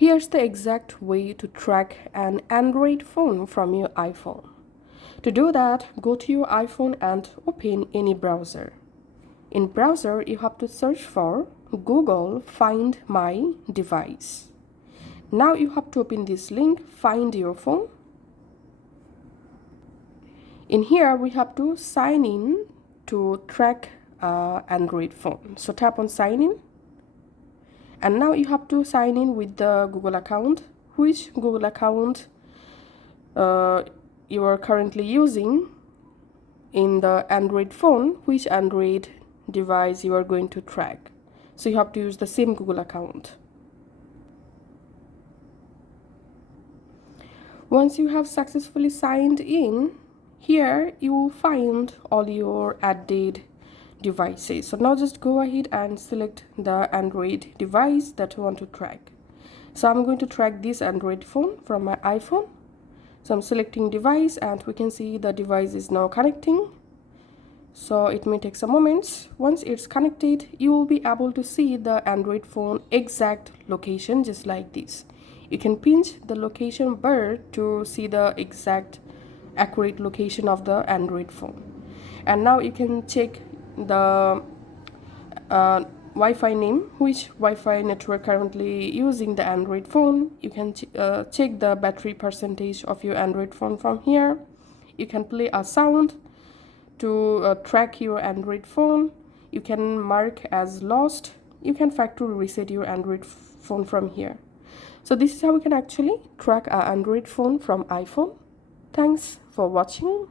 Here's the exact way to track an Android phone from your iPhone. To do that, go to your iPhone and open any browser. In browser, you have to search for Google Find My Device. Now you have to open this link, Find Your Phone. In here, we have to sign in to track Android phone. So tap on sign in. And now you have to sign in with the Google account. Which Google account you are currently using in the Android phone, which Android device you are going to track. So you have to use the same Google account. Once you have successfully signed in, here you will find all your added devices. So now just go ahead and select the Android device that you want to track. So I'm going to track this Android phone from my iPhone. So I'm selecting device and we can see the device is now connecting. So it may take some moments. Once it's connected, you will be able to see the Android phone exact location just like this. You can pinch the location bar to see the exact accurate location of the Android phone. And now you can check the Wi-Fi name, which Wi-Fi network currently using the Android phone. You can check the battery percentage of your Android phone from here. You can play a sound to track your Android phone. You can mark as lost. You can factory reset your Android phone from here. So this is how we can actually track our Android phone from iPhone. Thanks for watching.